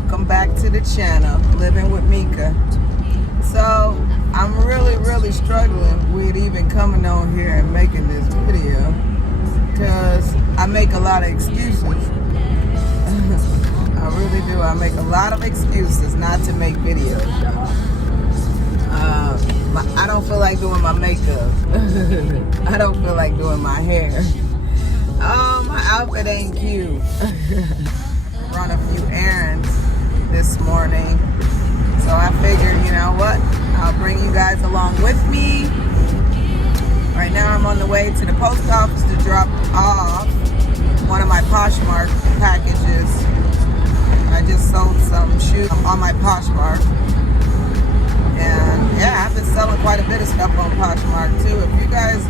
welcome back to the channel, Living with Meeka. So I'm really struggling with even coming on here and making this video because I make a lot of excuses. I really do. I make a lot of excuses not to make videos, y'all. I don't feel like doing my makeup. I don't feel like doing my hair. My outfit ain't cute. Run a few errands this morning. So I figured, you know what? I'll bring you guys along with me. Right now I'm on the way to the post office to drop off one of my Poshmark packages. I just sold some shoes on my Poshmark. And yeah, I've been selling quite a bit of stuff on Poshmark too. If you guys,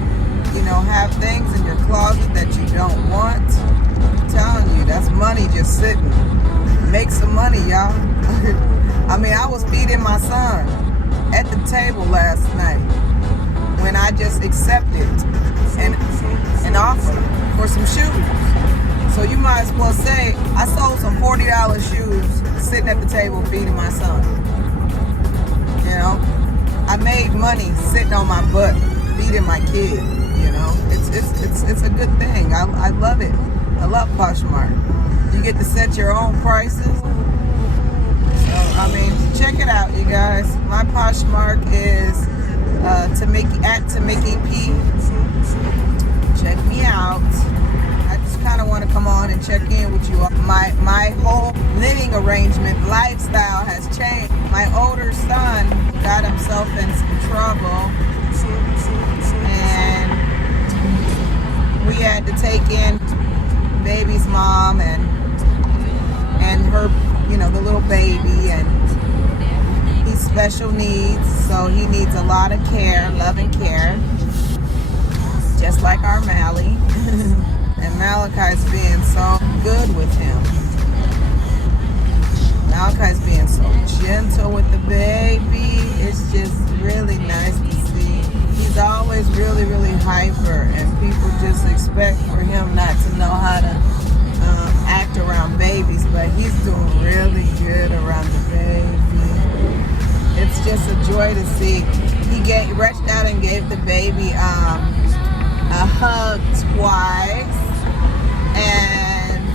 you know, have things in your closet that you don't want, I'm telling you, that's money just sitting. Make some money, y'all. I mean, I was feeding my son at the table last night when I just accepted an offer for some shoes. So you might as well say I sold some $40 shoes sitting at the table feeding my son. You know, I made money sitting on my butt feeding my kid. You know, it's a good thing. I love it. I love Poshmark. You get to set your own prices. So I mean, check it out, you guys. My Poshmark is Temickie P. Check me out. I just kind of want to come on and check in with you. My whole living arrangement, lifestyle has changed. My older son got himself in some trouble, and we had to take in baby's mom and her, you know, the little baby, and he's special needs, so he needs a lot of care, love and care, just like our Mally. And Malachi's being so good with him. Malachi's being so gentle with the baby. It's just really nice to see. He's always really hyper, and people just expect for him not to know how to act around babies, but he's doing really good around the baby. It's just a joy to see. He reached out and gave the baby a hug twice, and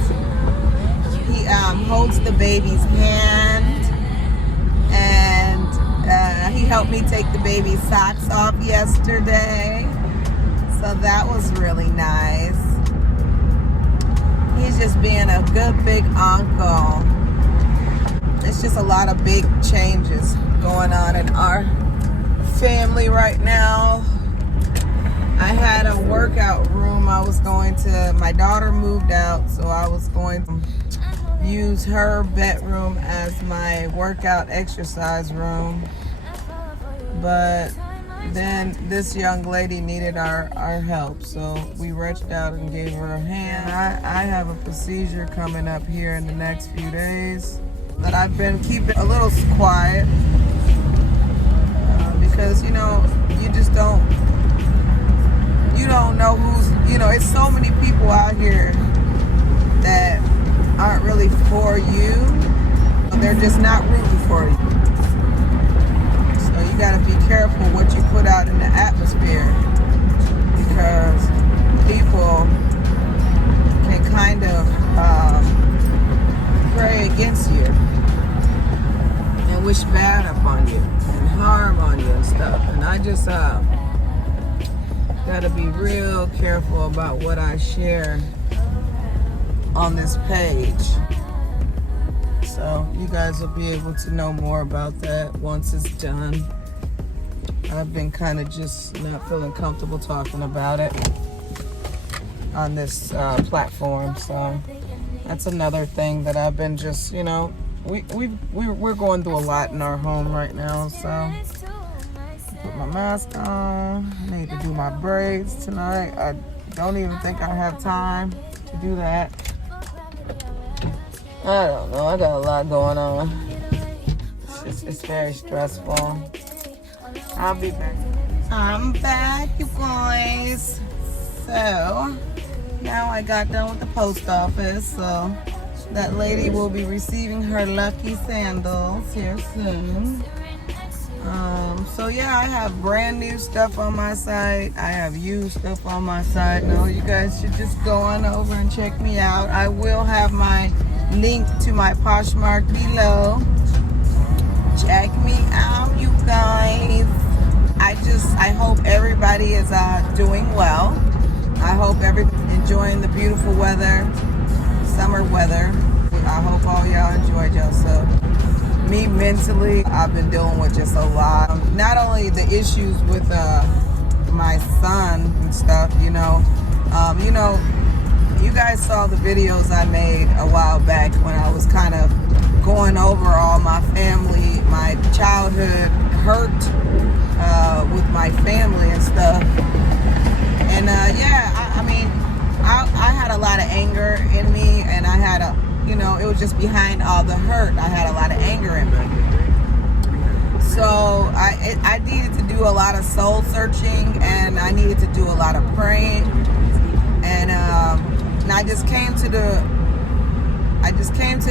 he holds the baby's hand, and he helped me take the baby's socks off yesterday, so that was really nice. He's just being a good big uncle. It's just a lot of big changes going on in our family right now. I had a workout room I was going to. My daughter moved out, so I was going to use her bedroom as my workout exercise room. But then this young lady needed our help, so we reached out and gave her a hand. I have a procedure coming up here in the next few days that I've been keeping a little quiet because, you know, you don't know who's, you know, it's so many people out here that aren't really for you. They're just not rooting for you. So you got to be careful what you put out in the atmosphere, because people can kind of pray against you and wish bad upon you and harm on you and stuff. And I just got to be real careful about what I share on this page. So you guys will be able to know more about that once it's done. I've been kind of just not feeling comfortable talking about it on this platform. So that's another thing that I've been just, you know, we're going through a lot in our home right now. So put my mask on. I need to do my braids tonight. I don't even think I have time to do that. I don't know. I got a lot going on. It's very stressful. I'll be back. I'm back, you guys. So now I got done with the post office. So That lady will be receiving her lucky sandals here soon. So yeah, I have brand new stuff on my site. I have used stuff on my site. No, you guys should just go on over and check me out. I will have my link to my Poshmark below. Check me out, you guys. I hope everybody is doing well. I hope everybody's enjoying the beautiful weather, summer weather. I hope all y'all enjoyed yourself. Me mentally, I've been dealing with just a lot. Not only the issues with my son and stuff, you know, you guys saw the videos I made a while back when I was kind of going over all my family, my childhood hurt with my family and stuff. And yeah, I mean, I had a lot of anger in me, and I had it was just behind all the hurt. I had a lot of anger in me. So I needed to do a lot of soul searching, and I needed to do a lot of praying. And I just came to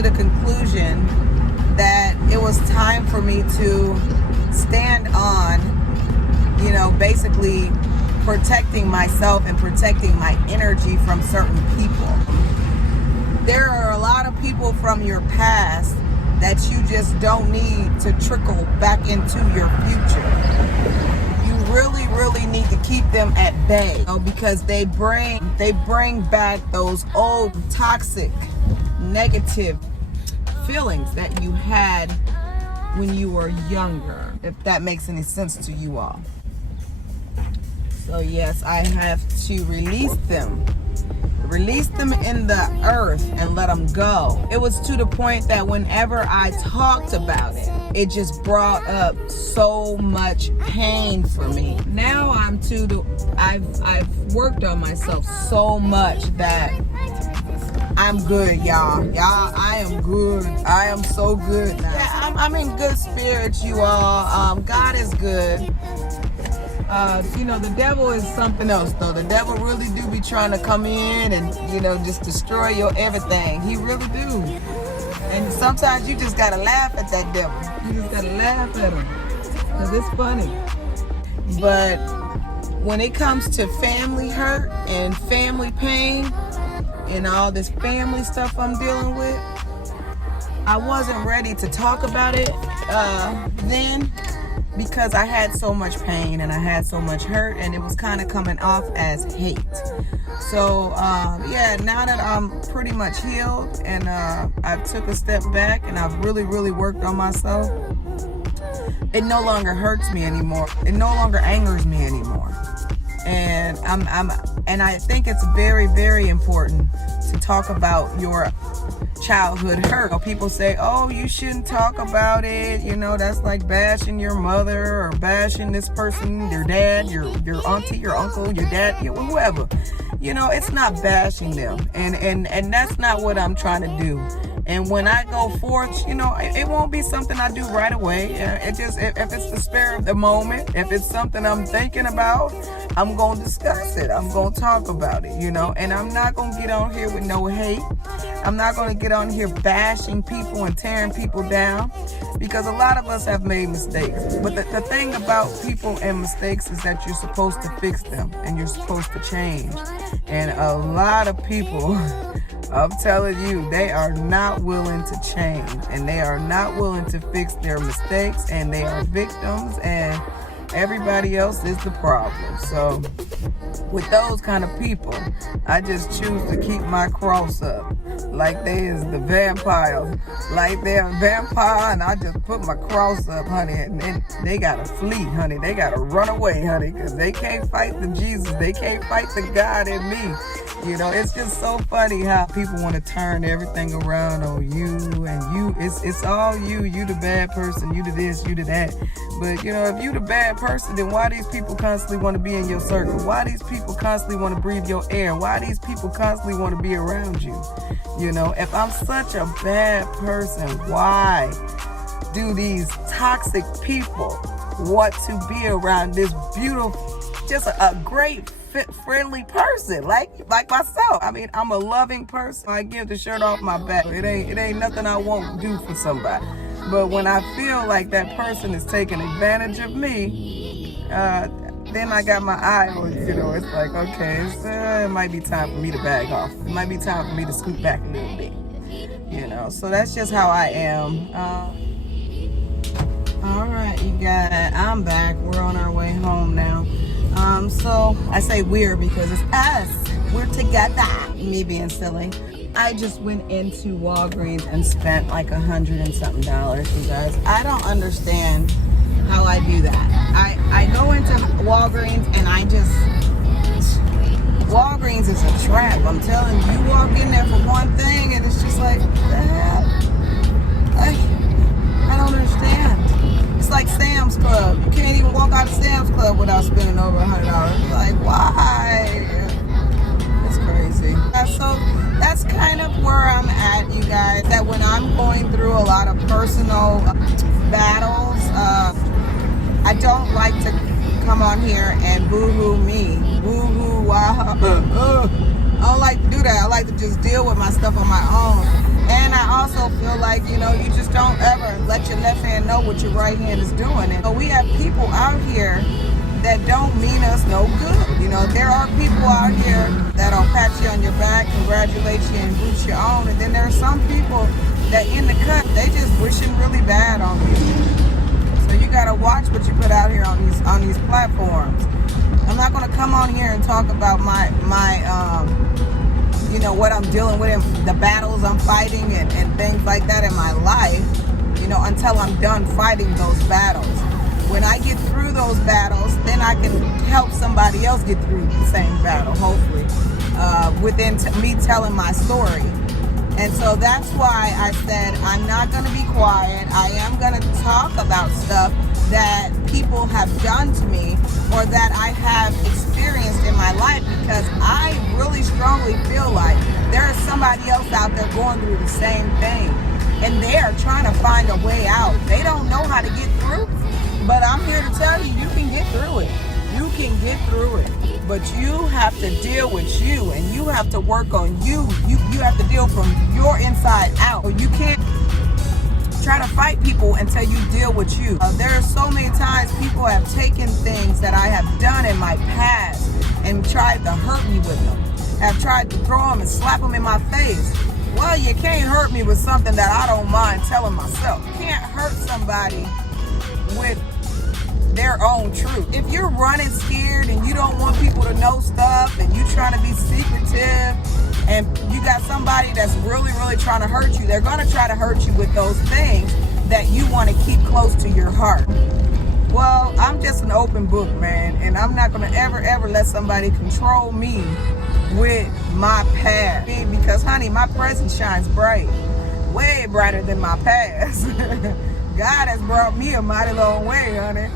the conclusion that it was time for me to stand on, basically protecting myself and protecting my energy from certain people. There are a lot of people from your past that you just don't need to trickle back into your future. You really, really need to keep them at bay, because they bring back those old toxic, negative feelings that you had when you were younger, if that makes any sense to you all. So yes, I have to release them in the earth and let them go. It was to the point that whenever I talked about it, it just brought up so much pain for me. Now I've worked on myself so much that I'm good, y'all. I am good. I am so good now. Yeah, I'm in good spirits, you all. God is good. The devil is something else, though. The devil really do be trying to come in and, just destroy your everything. He really do. And sometimes you just gotta laugh at that devil. You just gotta laugh at him, because it's funny. But when it comes to family hurt and family pain and all this family stuff I'm dealing with, I wasn't ready to talk about it then, because I had so much pain and I had so much hurt, and it was kind of coming off as hate. So yeah, now that I'm pretty much healed and I took a step back and I've really, really worked on myself, it no longer hurts me anymore. It no longer angers me anymore. And I think it's very, very important to talk about your childhood hurt. People say, oh, you shouldn't talk about it. That's like bashing your mother or bashing this person, your dad, your auntie, your uncle, your dad, whoever. It's not bashing them. And that's not what I'm trying to do. And when I go forth, it won't be something I do right away. If it's the spur of the moment, if it's something I'm thinking about, I'm going to discuss it. I'm going to talk about it, and I'm not going to get on here with no hate. I'm not going to get on here bashing people and tearing people down, because a lot of us have made mistakes. But the thing about people and mistakes is that you're supposed to fix them and you're supposed to change. And a lot of people, I'm telling you, they are not willing to change, and they are not willing to fix their mistakes, and they are victims, and everybody else is the problem. So with those kind of people, I just choose to keep my cross up, like they is the vampire, like they're a vampire, and I just put my cross up, honey, and then they gotta flee, honey. They gotta run away, honey, because they can't fight the Jesus. They can't fight the God in me. It's just so funny how people want to turn everything around on you, and you, it's all you the bad person, you the this, you the that. But if you the bad person, then why these people constantly want to be in your circle? Why these people constantly want to breathe your air? Why these people constantly want to be around you? If I'm such a bad person, why do these toxic people want to be around this beautiful, just a great friendly person, like myself. I mean, I'm a loving person. I give the shirt off my back. It ain't nothing I won't do for somebody. But when I feel like that person is taking advantage of me, then I got my eye on, it's like, okay, it might be time for me to back off. It might be time for me to scoot back a little bit, So that's just how I am. All right, you guys, I'm back. We're on our way home now. So I say we're because it's us. We're together. Me being silly. I just went into Walgreens and spent like $100 and something, you guys. I don't understand how I do that. I go into Walgreens and Walgreens is a trap. I'm telling you, you walk in there for one thing and it's just like, I don't understand. It's like Sam's Club. You can't even walk out of Sam's Club without spending over $100. You're like, why? It's crazy. So that's kind of where I'm at, you guys. That when I'm going through a lot of personal battles, I don't like to come on here and boo-hoo me. Boo-hoo, wow. I don't like to do that. I like to just deal with my stuff on my own. And I also feel like, you just don't ever let your left hand know what your right hand is doing. And we have people out here that don't mean us no good. There are people out here that'll pat you on your back, congratulate you, and boost your own. And then there are some people that in the cut, they just wishing really bad on you. So you gotta watch what you put out here on these platforms. I'm not gonna come on here and talk about my what I'm dealing with, the battles I'm fighting and things like that in my life, until I'm done fighting those battles. When I get through those battles, then I can help somebody else get through the same battle, hopefully, within me telling my story. And so that's why I said I'm not going to be quiet. I am going to talk about stuff that people have done to me or that I have experienced in my life, because I really strongly feel like there is somebody else out there going through the same thing, and they are trying to find a way out. They don't know how to get through, but I'm here to tell you, you can get through it. You can get through it, but you have to deal with you, and you have to work on you. You have to deal from your inside out. You can't try to fight people until you deal with you. There are so many times people have taken things that I have done in my past and tried to hurt me with them. Have tried to throw them and slap them in my face. Well, you can't hurt me with something that I don't mind telling myself. You can't hurt somebody with their own truth. If you're running scared and you don't want people to know stuff and you trying to be secretive and you got somebody that's really, really trying to hurt you, they're going to try to hurt you with those things that you want to keep close to your heart. Well, I'm just an open book, man, and I'm not going to ever let somebody control me with my past. Because, honey, my present shines bright, way brighter than my past. God has brought me a mighty long way, honey.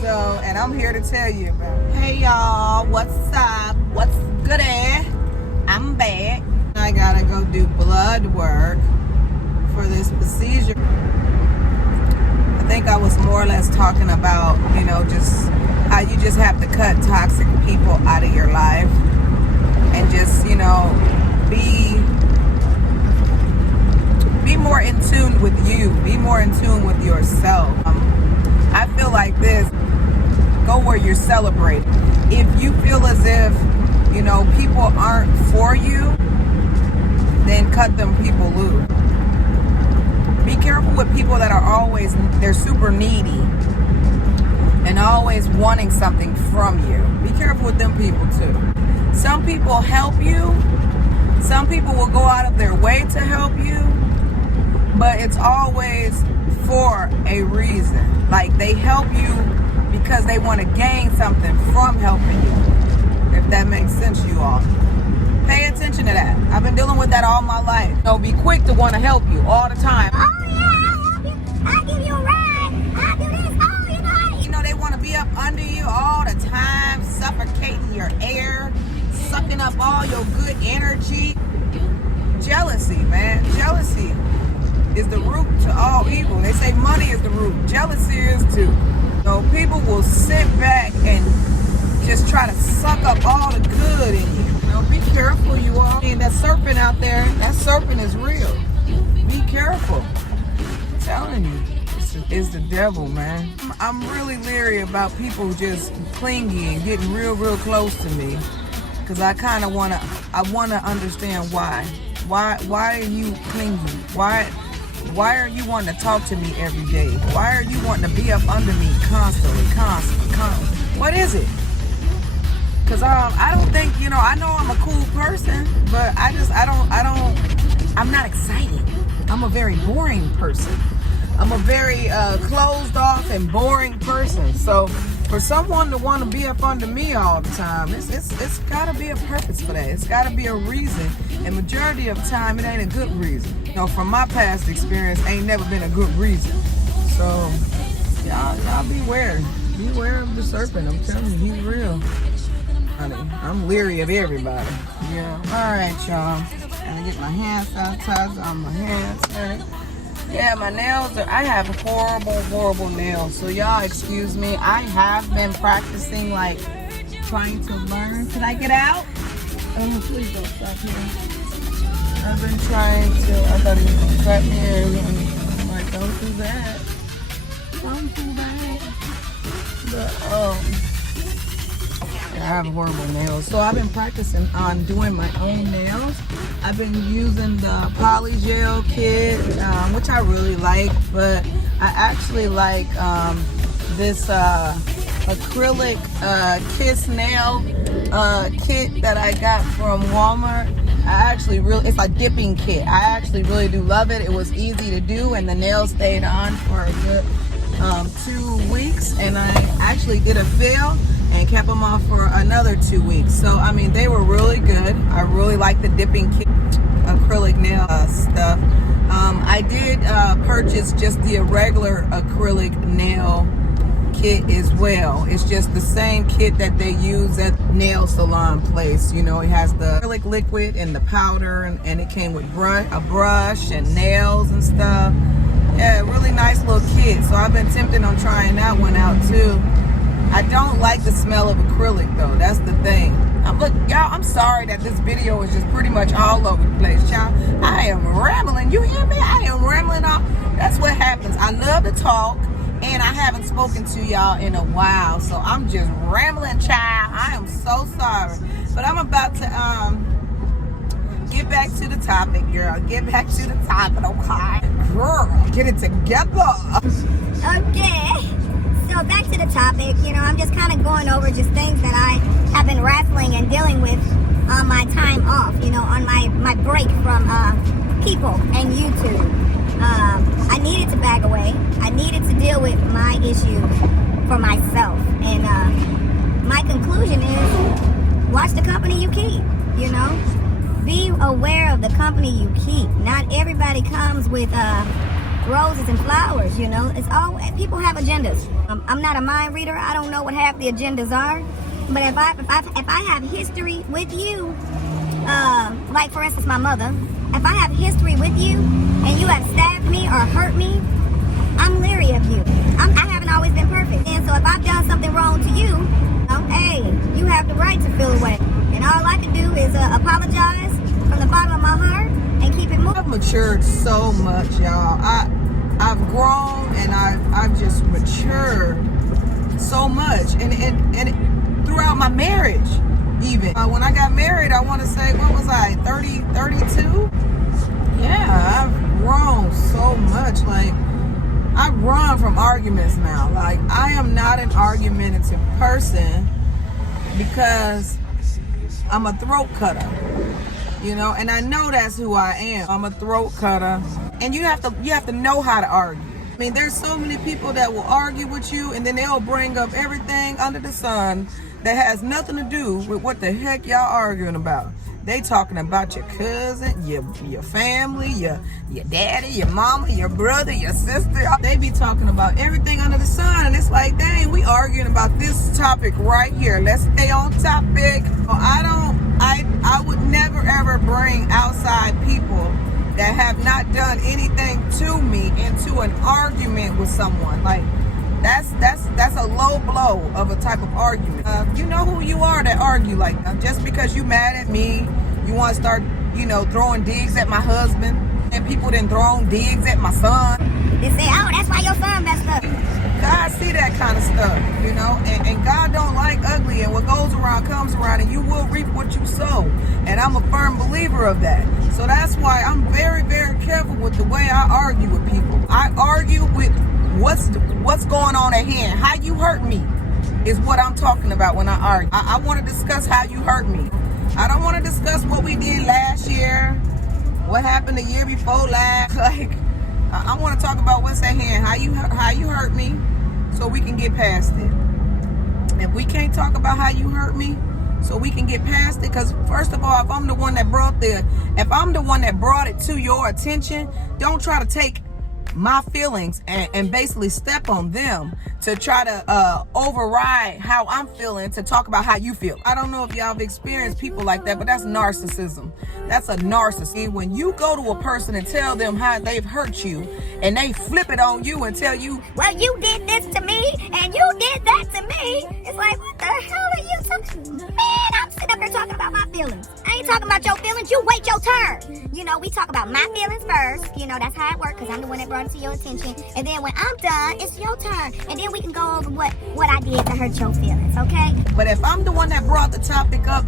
So, and I'm here to tell you about it. Hey, y'all, what's up? What's goody? I'm back. I gotta go do blood work for this procedure. I think I was more or less talking about, just how you just have to cut toxic people out of your life and just, be more in tune with you. Be more in tune with yourself. I feel like this. Go where you're celebrated. If you feel as if, people aren't for you, then cut them people loose. Be careful with people that are they're super needy and always wanting something from you. Be careful with them people too. Some people help you. Some people will go out of their way to help you, but it's always for a reason. Like, they help you because they want to gain something from helping you. If that makes sense, you all. Pay attention to that. I've been dealing with that all my life. Be quick to want to help you all the time. Oh yeah, I'll help you. I'll give you a ride. I'll do this. Oh, They want to be up under you all the time, suffocating your air, sucking up all your good energy. Jealousy, man. Jealousy is the root to all evil. They say money is the root. Jealousy is too. People will sit back and just try to suck up all that serpent out there, that serpent is real. Be careful. I'm telling you, it's the devil, man. I'm really leery about people just clingy and getting real close to me, because I kind of wanna understand why. Why are you clingy? Why are you wanting to talk to me every day? Why are you wanting to be up under me constantly? What is it? Because I don't think, I know I'm a cool person, but I'm not excited. I'm a very boring person. I'm a very closed off and boring person. So for someone to want to be up under me all the time, it's got to be a purpose for that. It's got to be a reason. And majority of the time, it ain't a good reason. From my past experience, ain't never been a good reason. So y'all beware. Beware of the serpent. I'm telling you, he's real. Honey, I'm leery of everybody. Yeah. All right, y'all. Gotta get my hand sanitizer on my hands. Honey. Yeah, my nails I have horrible nails. So y'all excuse me. I have been practicing, like, trying to learn. Can I get out? Oh, please don't stop here. I've been trying to, I thought he was going to cut me in. I'm like, don't do that. Don't do that. But, I have horrible nails. So I've been practicing on doing my own nails. I've been using the polygel kit, which I really like, but I actually like this acrylic kiss nail kit that I got from Walmart. It's a dipping kit. I actually really do love it. It was easy to do, and the nails stayed on for a good 2 weeks, and I actually did a fill and kept them off for another 2 weeks. So I mean, they were really good. I really like the dipping kit acrylic nail stuff. I did purchase just the regular acrylic nail kit as well. It's just the same kit that they use at nail salon place. It has the acrylic liquid and the powder, and it came with a brush and nails and stuff. Yeah, really nice little kit. So I've been tempted on trying that one out too. I don't like the smell of acrylic though. That's the thing. Look, y'all, I'm sorry that this video is just pretty much all over the place, y'all. I am rambling. You hear me? I am rambling off. That's what happens. I love to talk, and I haven't spoken to y'all in a while, so I'm just rambling, child. I am so sorry. But I'm about to get back to the topic, girl. Get back to the topic, okay? Girl, get it together. Okay. So back to the topic, I'm just kind of going over just things that I have been wrestling and dealing with on my time off, on my break from people and YouTube. I needed to back away. I needed to deal with my issues for myself. And my conclusion is, watch the company you keep, Be aware of the company you keep. Not everybody comes with roses and flowers, It's all, people have agendas. I'm not a mind reader. I don't know what half the agendas are. But if I have history with you, like for instance my mother, if I have history with you and you have stabbed me or hurt me, I'm leery of you. I haven't always been perfect. And so if I've done something wrong to you, hey, you have the right to feel away. And all I can do is apologize from the bottom of my heart and keep it moving. I've matured so much, y'all. I've grown, and I've just matured so much, and throughout my marriage, even when I got married, I want to say, what was I, 32? Yeah, I've grown so much. Like, I run from arguments now. Like, I am not an argumentative person because I'm a throat cutter. And I know that's who I am. I'm a throat cutter, and you have to know how to argue. I mean, there's so many people that will argue with you, and then they'll bring up everything under the sun that has nothing to do with what the heck y'all arguing about. They talking about your cousin, your family, your daddy, your mama, your brother, your sister. They be talking about everything under the sun, and it's like, dang, we arguing about this topic right here. Let's stay on topic. I would never ever bring outside people that have not done anything to me into an argument with someone. Like, that's a low blow of a type of argument. You know who you are that argue like that. Just because you mad at me, you want to start you know, throwing digs at my husband, and people then throwing digs at my son. They say, oh, that's why your son messed up. God see that kind of stuff, you know, and God don't like ugly, and what goes around comes around, and you will reap what you sow. And I'm a firm believer of that. So that's why I'm very, very careful with the way I argue with people. I argue with what's going on at hand. How you hurt me is what I'm talking about when I argue. I want to discuss how you hurt me. I don't want to discuss what we did last year, what happened the year before last. Like, I want to talk about what's at hand, how you hurt me, so we can get past it. If we can't talk about how you hurt me, so we can get past it, because first of all, if I'm the one that brought it to your attention, don't try to take my feelings and basically step on them to try to override how I'm feeling to talk about how you feel. I don't know if y'all have experienced people like that, but that's narcissism. That's a narcissist. When you go to a person and tell them how they've hurt you, and they flip it on you and tell you, well, you did this to me, and you did that to me. It's like, what the hell are you talking? Man, I'm sitting up here talking about my feelings. I ain't talking about your feelings. You wait your turn. You know, we talk about my feelings first. You know, that's how it works, because I'm the one that brought it to your attention. And then when I'm done, it's your turn. And then we can go over what I did to hurt your feelings, okay? but if I'm the one that brought the topic up,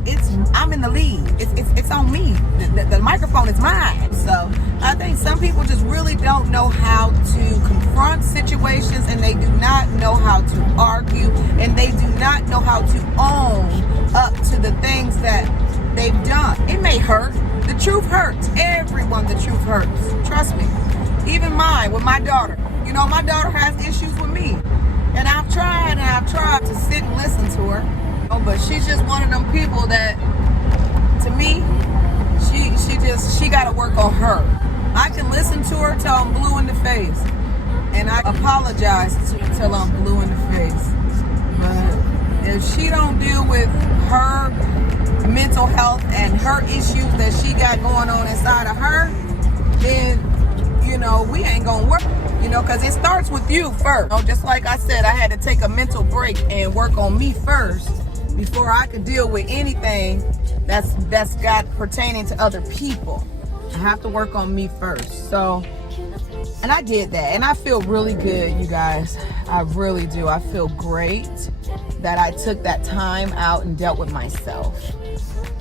I'm in the lead. It's on me. The microphone is mine. So I think some people just really don't know how to confront situations, and they do not know how to argue, and they do not know how to own up to the things that they've done. It may hurt. The truth hurts. Everyone, the truth hurts. Trust me. Even mine with my daughter. You know, my daughter has issues with me. And I've tried to sit and listen to her. Oh, but she's just one of them people that, to me, she got to work on her. I can listen to her till I'm blue in the face. And I apologize till I'm blue in the face. But if she don't deal with her mental health and her issues that she got going on inside of her, then, you know, we ain't gonna work, you know, because it starts with you first. You know, just like I said, I had to take a mental break and work on me first before I could deal with anything that's got pertaining to other people. I have to work on me first. So, and I did that, and I feel really good, you guys. I really do. I feel great that I took that time out and dealt with myself.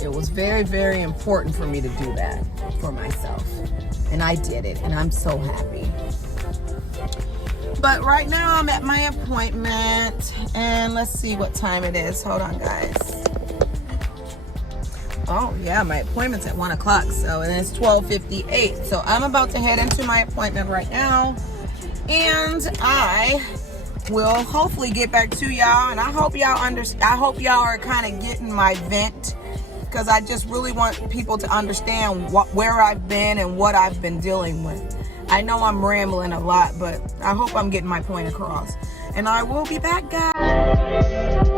It was very, very important for me to do that for myself. And I did it, and I'm so happy. But right now I'm at my appointment, and let's see what time it is. Hold on, guys. Oh yeah, my appointment's at 1 o'clock, so and it's 12:58. So I'm about to head into my appointment right now, and I will hopefully get back to y'all. And I hope y'all are kind of getting my vent, because I just really want people to understand where I've been and what I've been dealing with. I know I'm rambling a lot, but I hope I'm getting my point across. And I will be back, guys.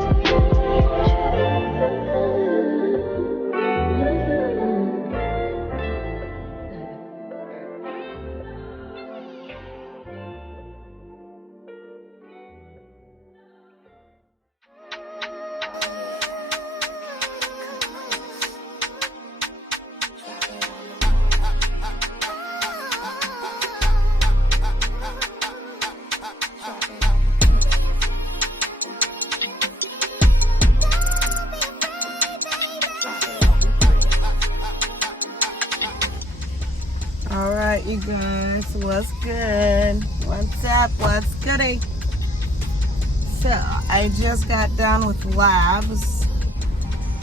All right, you guys, what's good? What's up? What's goody? So I just got done with labs.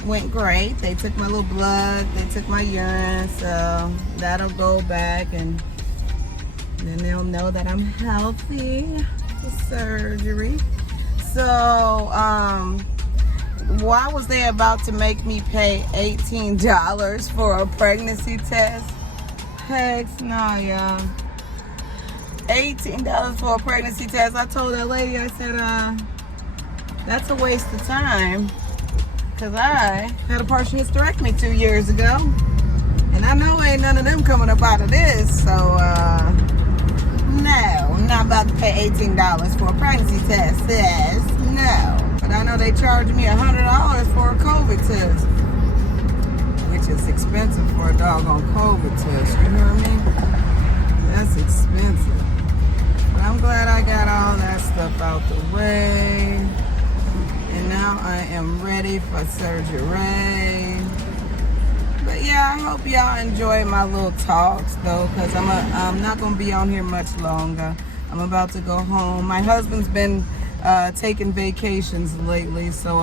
Went great. They took my little blood, they took my urine, so that'll go back, and then they'll know that I'm healthy for surgery. So why was they about to make me pay $18 for a pregnancy test? Heck no, y'all. $18 for a pregnancy test. I told that lady, I said, that's a waste of time, because I had a partial hysterectomy 2 years ago, and I know ain't none of them coming up out of this, so no, I'm not about to pay $18 for a pregnancy test, sis. No. But I know they charged me $100 for a COVID test, which is expensive for a doggone COVID test. You hear me? That's expensive. But I'm glad I got all that stuff out the way. And now I am ready for surgery. But yeah, I hope y'all enjoy my little talks though, because I'm not going to be on here much longer. I'm about to go home. My husband's been taking vacations lately, so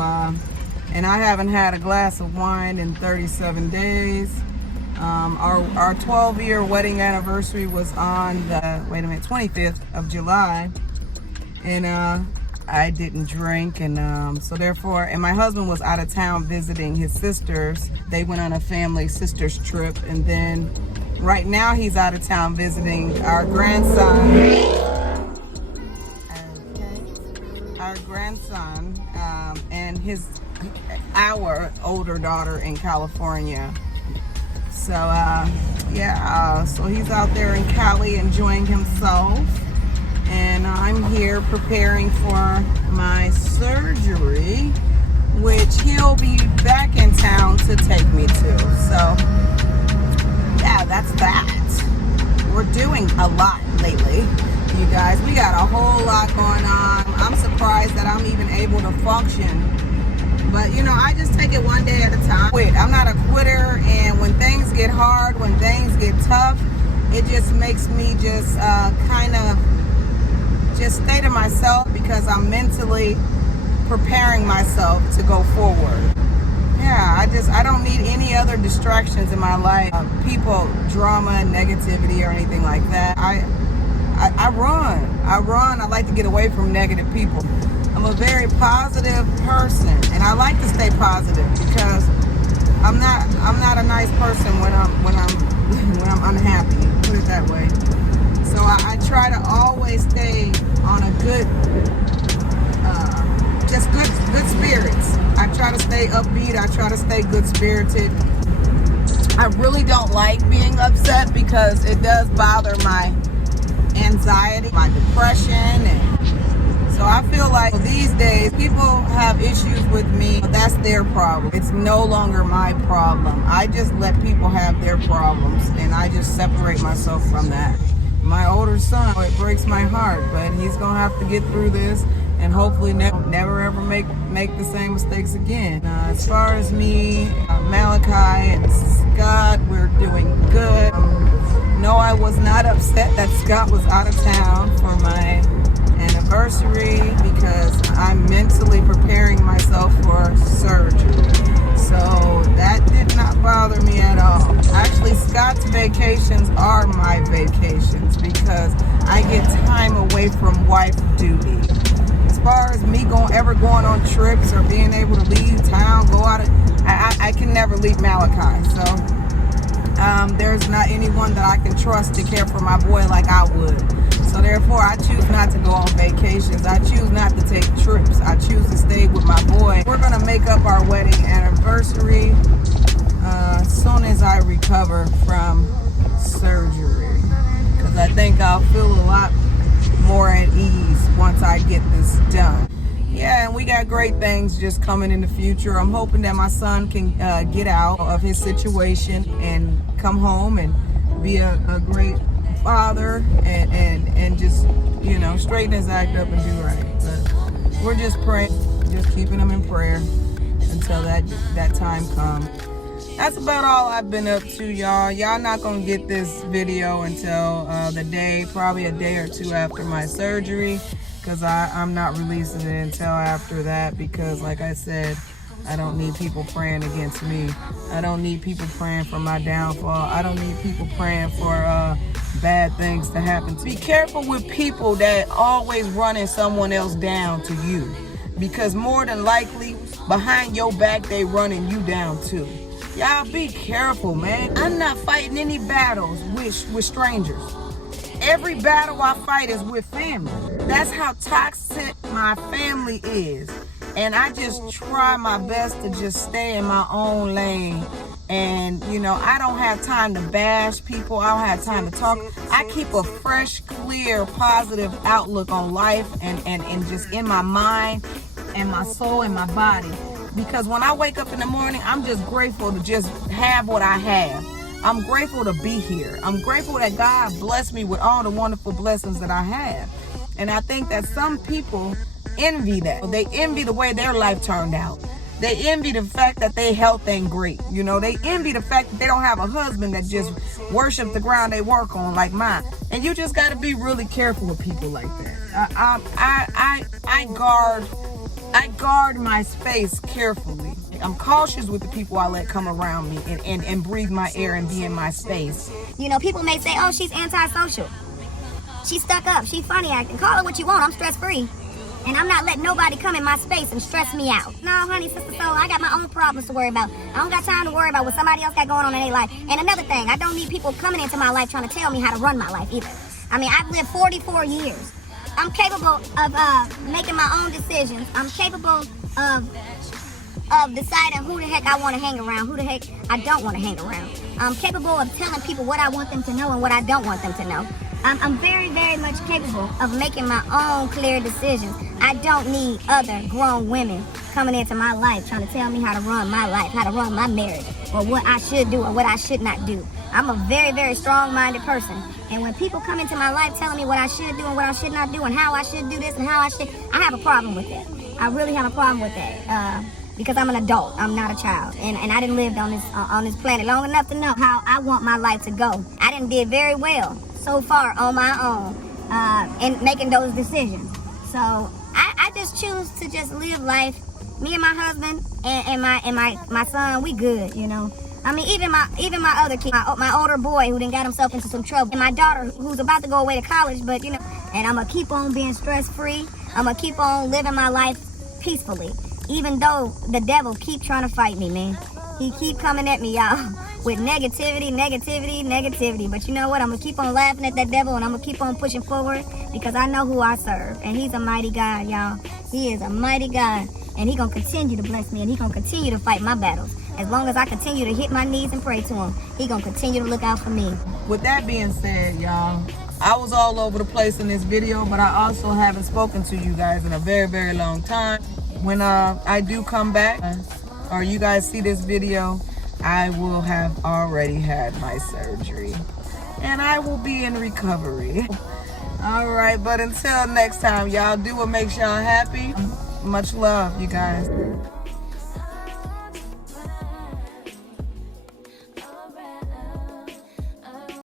and I haven't had a glass of wine in 37 days. Our 12-year wedding anniversary was on the 25th of July, and I didn't drink, and so therefore, and my husband was out of town visiting his sisters. They went on a family sisters trip, and then right now he's out of town visiting our grandson. And our older daughter in California. So so he's out there in Cali enjoying himself, and I'm here preparing for my surgery, which he'll be back in town to take me to. So yeah, that's that. We're doing a lot lately, you guys. We got a whole lot going on. I'm surprised that I'm even able to function. But you know, I just take it one day at a time. I'm not a quitter, and when things get hard, when things get tough, it just makes me just kind of just stay to myself, because I'm mentally preparing myself to go forward. Yeah, I don't need any other distractions in my life. People, drama, negativity, or anything like that. I run. I like to get away from negative people. I'm a very positive person, and I like to stay positive, because I'm not a nice person when I'm unhappy. Put it that way. So I try to always stay on a good spirits. I try to stay upbeat. I try to stay good spirited. I really don't like being upset, because it does bother my anxiety, my depression, and so I feel like these days people have issues with me. That's their problem. It's no longer my problem. I just let people have their problems, and I just separate myself from that. My older son, it breaks my heart, but he's gonna have to get through this, and hopefully never ever make the same mistakes again. As far as me, Malachi and Scott, we're doing good. No, I was not upset that Scott was out of town for my anniversary, because I'm mentally preparing myself for surgery. So that did not bother me at all. Actually, Scott's vacations are my vacations, because I get time away from wife duty. As far as me ever going on trips or being able to leave town, go out, I can never leave Malachi. So there's not anyone that I can trust to care for my boy like I would. So therefore, I choose not to go on vacations. I choose not to take trips. I choose to stay with my boy. We're gonna make up our wedding anniversary as soon as I recover from surgery, because I think I'll feel a lot more at ease once I get this done. Yeah, and we got great things just coming in the future. I'm hoping that my son can get out of his situation and come home and be a great father, and just, you know, straighten his act up and do right. But we're just praying, just keeping him in prayer until that time comes. That's about all I've been up to, y'all. Y'all not gonna get this video until the day, probably a day or two after my surgery, because I'm not releasing it until after that, because like I said, I don't need people praying against me. I don't need people praying for my downfall. I don't need people praying for bad things to happen. Be careful with people that always running someone else down to you, because more than likely behind your back they running you down too. Y'all be careful, man. I'm not fighting any battles with strangers. Every battle I fight is with family. That's how toxic my family is. And I just try my best to just stay in my own lane. And, you know, I don't have time to bash people. I don't have time to talk. I keep a fresh, clear, positive outlook on life and just in my mind and my soul and my body. Because when I wake up in the morning, I'm just grateful to just have what I have. I'm grateful to be here. I'm grateful that God blessed me with all the wonderful blessings that I have. And I think that some people envy that. They envy the way their life turned out. They envy the fact that their health ain't great. You know, they envy the fact that they don't have a husband that just worship the ground they work on like mine. And you just got to be really careful with people like that. I guard my space carefully. I'm cautious with the people I let come around me and breathe my air and be in my space. You know, people may say, oh, she's antisocial. She's stuck up. She's funny acting. Call it what you want. I'm stress-free. And I'm not letting nobody come in my space and stress me out. No, honey, sister, so I got my own problems to worry about. I don't got time to worry about what somebody else got going on in their life. And another thing, I don't need people coming into my life trying to tell me how to run my life either. I mean, I've lived 44 years. I'm capable of making my own decisions. I'm capable of deciding who the heck I want to hang around, who the heck I don't want to hang around. I'm capable of telling people what I want them to know and what I don't want them to know. I'm very, very much capable of making my own clear decisions. I don't need other grown women coming into my life trying to tell me how to run my life, how to run my marriage, or what I should do or what I should not do. I'm a very, very strong-minded person. And when people come into my life telling me what I should do and what I should not do and how I should do this and how I have a problem with that. I really have a problem with that. Because I'm an adult, I'm not a child, and I didn't live on this planet long enough to know how I want my life to go. I didn't did very well so far on my own in making those decisions. So I just choose to just live life. Me and my husband and my son, we good, you know. I mean, even my other kid, my older boy who done got himself into some trouble, and my daughter who's about to go away to college, but you know, and I'm gonna keep on being stress-free. I'm gonna keep on living my life peacefully. Even though the devil keep trying to fight me, man. He keep coming at me, y'all, with negativity. But you know what? I'm going to keep on laughing at that devil, and I'm going to keep on pushing forward because I know who I serve. And he's a mighty God, y'all. He is a mighty God. And he's going to continue to bless me, and he's going to continue to fight my battles. As long as I continue to hit my knees and pray to him, he's going to continue to look out for me. With that being said, y'all, I was all over the place in this video, but I also haven't spoken to you guys in a very, very long time. When I do come back, or you guys see this video, I will have already had my surgery. And I will be in recovery. Alright, but until next time, y'all do what makes y'all happy. Much love, you guys.